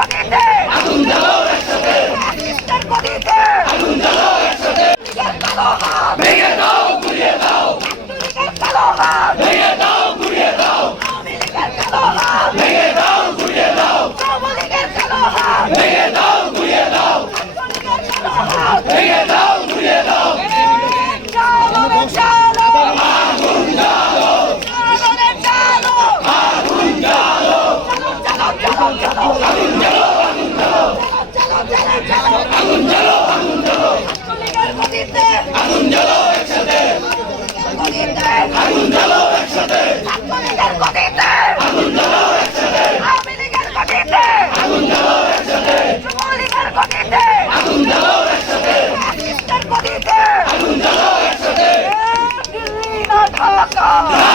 ¡Paquete! আগুন জ্বালো আগুন জ্বালো। আগুন জ্বালো একসাথে। আগুন জ্বালো একসাথে। আগুন জ্বালো একসাথে। আগুন জ্বালো একসাথে। আগুন জ্বালো একসাথে। আগুন জ্বালো একসাথে। ঢাকা।